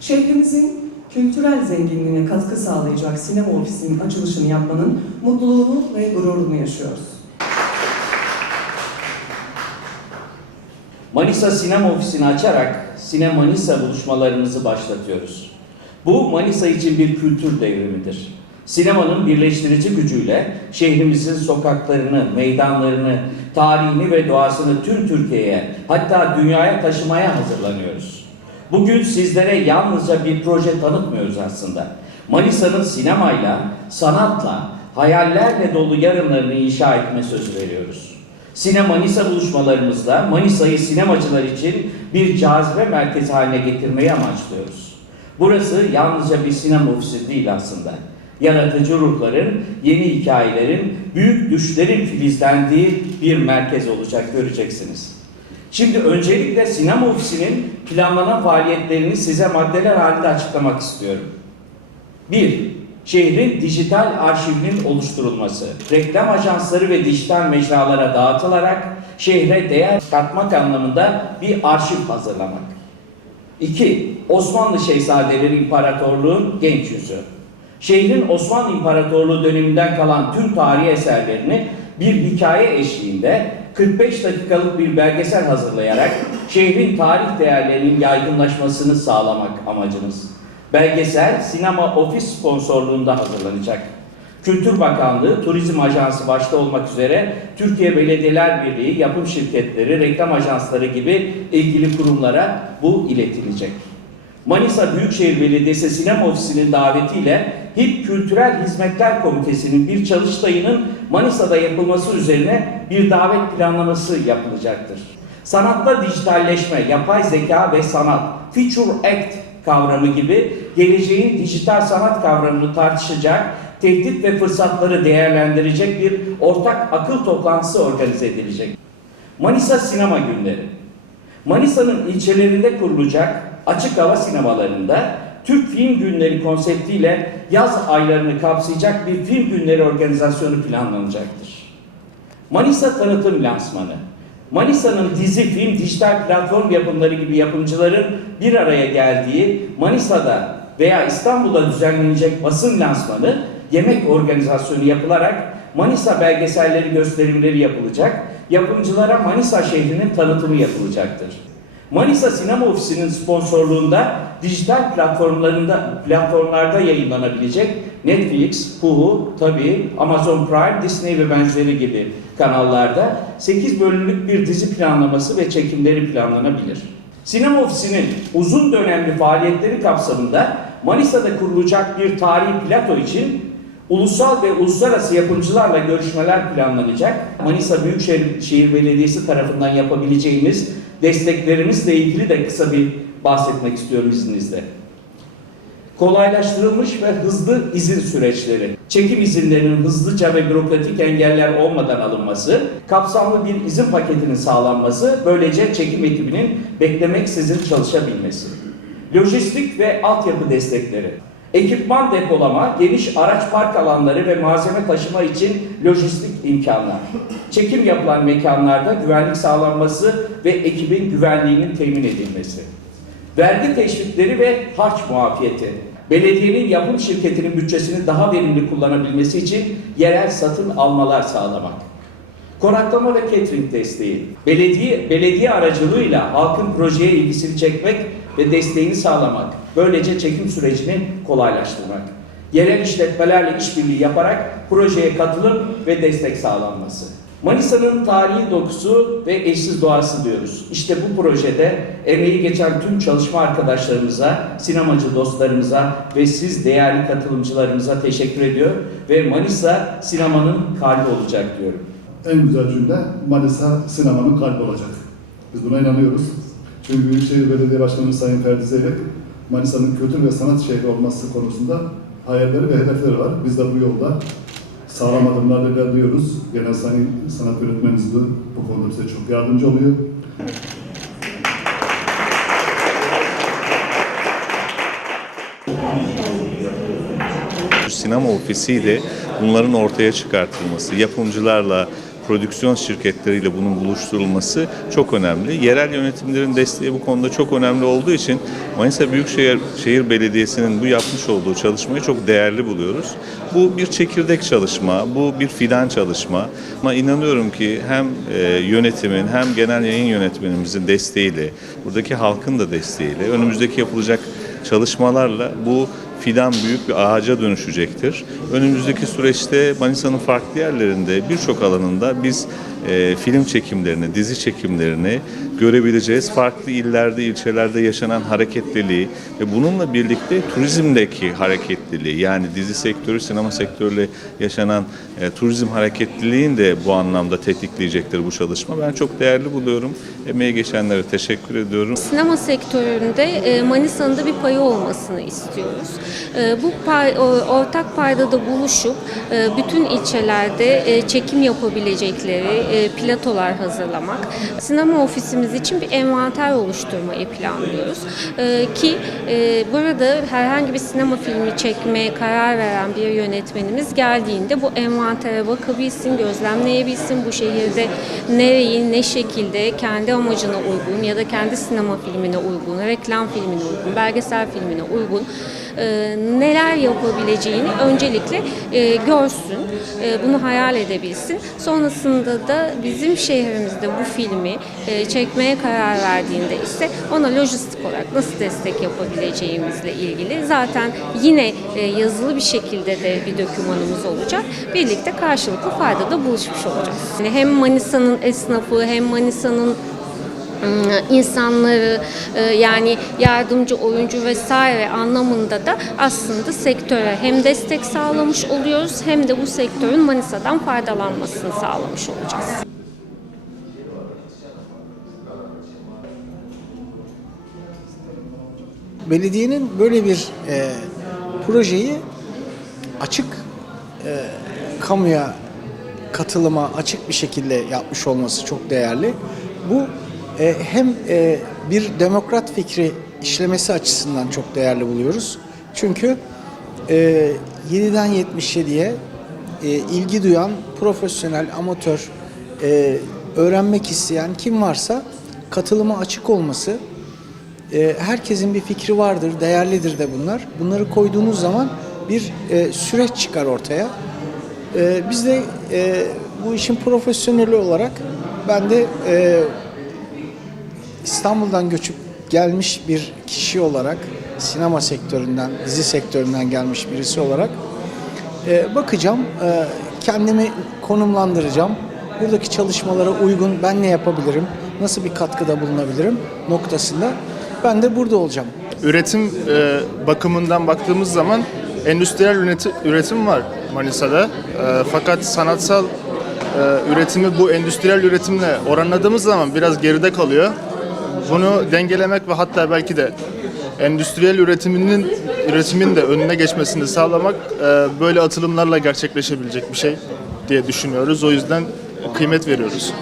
Şehrimizin kültürel zenginliğine katkı sağlayacak sinema ofisinin açılışını yapmanın mutluluğunu ve gururunu yaşıyoruz. Manisa Sinema Ofisi'ni açarak Sine Manisa buluşmalarımızı başlatıyoruz. Bu Manisa için bir kültür devrimidir. Sinemanın birleştirici gücüyle şehrimizin sokaklarını, meydanlarını, tarihini ve doğasını tüm Türkiye'ye hatta dünyaya taşımaya hazırlanıyoruz. Bugün sizlere yalnızca bir proje tanıtmıyoruz aslında. Manisa'nın sinemayla, sanatla, hayallerle dolu yarınlarını inşa etme sözü veriyoruz. Sine Manisa buluşmalarımızda Manisa'yı sinemacılar için bir cazibe merkezi haline getirmeyi amaçlıyoruz. Burası yalnızca bir sinema ofisi değil aslında. Yaratıcı ruhların, yeni hikayelerin, büyük düşlerin filizlendiği bir merkez olacak göreceksiniz. Şimdi öncelikle sinema ofisinin planlanan faaliyetlerini size maddeler halinde açıklamak istiyorum. 1. Şehrin dijital arşivinin oluşturulması, reklam ajansları ve dijital mecralara dağıtılarak şehre değer katmak anlamında bir arşiv hazırlamak. 2. Osmanlı Şehzadeleri İmparatorluğu'nun genç yüzü. Şehrin Osmanlı İmparatorluğu döneminden kalan tüm tarihi eserlerini bir hikaye eşliğinde 45 dakikalık bir belgesel hazırlayarak şehrin tarih değerlerinin yaygınlaşmasını sağlamak amacımız. Belgesel sinema ofis sponsorluğunda hazırlanacak. Kültür Bakanlığı, Turizm Ajansı başta olmak üzere Türkiye Belediyeler Birliği, yapım şirketleri, reklam ajansları gibi ilgili kurumlara bu iletilecek. Manisa Büyükşehir Belediyesi Sinema Ofisi'nin davetiyle HİP Kültürel Hizmetler Komitesi'nin bir çalıştayının Manisa'da yapılması üzerine bir davet planlaması yapılacaktır. Sanatta dijitalleşme, yapay zeka ve sanat, Future Act kavramı gibi geleceğin dijital sanat kavramını tartışacak, tehdit ve fırsatları değerlendirecek bir ortak akıl toplantısı organize edilecek. Manisa Sinema Günleri Manisa'nın ilçelerinde kurulacak açık hava sinemalarında Türk Film Günleri konseptiyle yaz aylarını kapsayacak bir film günleri organizasyonu planlanacaktır. Manisa Tanıtım Lansmanı Manisa'nın dizi, film, dijital platform yapımları gibi yapımcıların bir araya geldiği Manisa'da veya İstanbul'da düzenlenecek basın lansmanı yemek organizasyonu yapılarak Manisa belgeselleri gösterimleri yapılacak, yapımcılara Manisa şehrinin tanıtımı yapılacaktır. Manisa Sinema Ofisi'nin sponsorluğunda dijital platformlarında platformlarda yayınlanabilecek Netflix, Hulu, tabii Amazon Prime, Disney ve benzeri gibi kanallarda 8 bölümlük bir dizi planlaması ve çekimleri planlanabilir. Sinema Ofisi'nin uzun dönemli faaliyetleri kapsamında Manisa'da kurulacak bir tarihi plato için ulusal ve uluslararası yapımcılarla görüşmeler planlanacak. Manisa Büyükşehir Şehir Belediyesi tarafından yapabileceğimiz desteklerimizle ilgili de kısa bir bahsetmek istiyorum izninizle. Kolaylaştırılmış ve hızlı izin süreçleri, çekim izinlerinin hızlıca ve bürokratik engeller olmadan alınması, kapsamlı bir izin paketinin sağlanması, böylece çekim ekibinin beklemeksizin çalışabilmesi. Lojistik ve altyapı destekleri, ekipman depolama, geniş araç park alanları ve malzeme taşıma için lojistik imkanlar. Çekim yapılan mekanlarda güvenlik sağlanması ve ekibin güvenliğinin temin edilmesi. Vergi teşvikleri ve harç muafiyeti. Belediyenin yapım şirketinin bütçesini daha verimli kullanabilmesi için yerel satın almalar sağlamak. Konaklama ve catering desteği. Belediye, belediye aracılığıyla halkın projeye ilgisini çekmek ve desteğini sağlamak. Böylece çekim sürecini kolaylaştırmak. Yerel işletmelerle işbirliği yaparak projeye katılım ve destek sağlanması. Manisa'nın tarihi dokusu ve eşsiz doğası diyoruz. İşte bu projede emeği geçen tüm çalışma arkadaşlarımıza, sinemacı dostlarımıza ve siz değerli katılımcılarımıza teşekkür ediyor ve Manisa sinemanın kalbi olacak diyorum. En güzel cümle Manisa sinemanın kalbi olacak. Biz buna inanıyoruz. Çünkü Büyükşehir Belediye Başkanı Sayın Ferdi Zeyrek, Manisa'nın kültür ve sanat şehri olması konusunda hayalleri ve hedefleri var. Biz de bu yolda sağlam adımlarla ilerliyoruz. Genel Sayın Sanat Yönetmenimiz de bu konuda bize çok yardımcı oluyor. Sinema ofisiyle bunların ortaya çıkartılması, yapımcılarla prodüksiyon şirketleriyle bunun buluşturulması çok önemli. Yerel yönetimlerin desteği bu konuda çok önemli olduğu için Manisa Büyükşehir Şehir Belediyesi'nin bu yapmış olduğu çalışmayı çok değerli buluyoruz. Bu bir çekirdek çalışma, bu bir fidan çalışma ama inanıyorum ki hem e, yönetimin hem genel yayın yönetmenimizin desteğiyle, buradaki halkın da desteğiyle önümüzdeki yapılacak çalışmalarla bu fidan büyük bir ağaca dönüşecektir. Önümüzdeki süreçte Manisa'nın farklı yerlerinde birçok alanında biz e, film çekimlerini, dizi çekimlerini görebileceğiz. Farklı illerde, ilçelerde yaşanan hareketliliği ve bununla birlikte turizmdeki hareketliliği yani dizi sektörü, sinema sektörüyle yaşanan e, turizm hareketliliğini de bu anlamda tetikleyecektir bu çalışma. Ben çok değerli buluyorum. Emeği geçenlere teşekkür ediyorum. Sinema sektöründe e, Manisa'nın da bir payı olmasını istiyoruz. E, Bu pay, ortak paydada buluşup e, bütün ilçelerde e, çekim yapabilecekleri e, platolar hazırlamak. Sinema ofisimiz için bir envanter oluşturmayı planlıyoruz. E, Ki e, burada herhangi bir sinema filmi çekmeye karar veren bir yönetmenimiz geldiğinde bu envantere bakabilsin, gözlemleyebilsin bu şehirde nereyi, ne şekilde kendi amacına uygun ya da kendi sinema filmine uygun, reklam filmine uygun, belgesel filmine uygun e, neler yapabileceğini öncelikle e, görsün, e, bunu hayal edebilsin. Sonrasında da bizim şehrimizde bu filmi çekmeye karar verdiğinde ise ona lojistik olarak nasıl destek yapabileceğimizle ilgili zaten yine yazılı bir şekilde de bir dokümanımız olacak. Birlikte karşılıklı faydada buluşmuş olacağız. Yani hem Manisa'nın esnafı hem Manisa'nın insanları e, yani yardımcı oyuncu vesaire anlamında da aslında sektöre hem destek sağlamış oluyoruz hem de bu sektörün Manisa'dan faydalanmasını sağlamış olacağız. belediyenin böyle bir e, projeyi açık e, kamuya katılıma açık bir şekilde yapmış olması çok değerli. Bu e, hem e, bir demokrat fikri işlemesi açısından çok değerli buluyoruz. Çünkü e, 7'den 77'ye e, ilgi duyan profesyonel, amatör, öğrenmek isteyen kim varsa katılıma açık olması herkesin bir fikri vardır, değerlidir de bunlar. Bunları koyduğunuz zaman bir süreç çıkar ortaya. Biz de bu işin profesyoneli olarak ben de e, İstanbul'dan göçüp gelmiş bir kişi olarak sinema sektöründen, dizi sektöründen gelmiş birisi olarak e, bakacağım, e, kendimi konumlandıracağım. Buradaki çalışmalara uygun ben ne yapabilirim, nasıl bir katkıda bulunabilirim noktasında ben de burada olacağım. Üretim e, bakımından baktığımız zaman endüstriyel üreti- üretim var Manisa'da. E, fakat sanatsal e, üretimi bu endüstriyel üretimle oranladığımız zaman biraz geride kalıyor. Bunu dengelemek ve hatta belki de endüstriyel üretiminin üretimin de önüne geçmesini sağlamak e, böyle atılımlarla gerçekleşebilecek bir şey diye düşünüyoruz. O yüzden kıymet veriyoruz.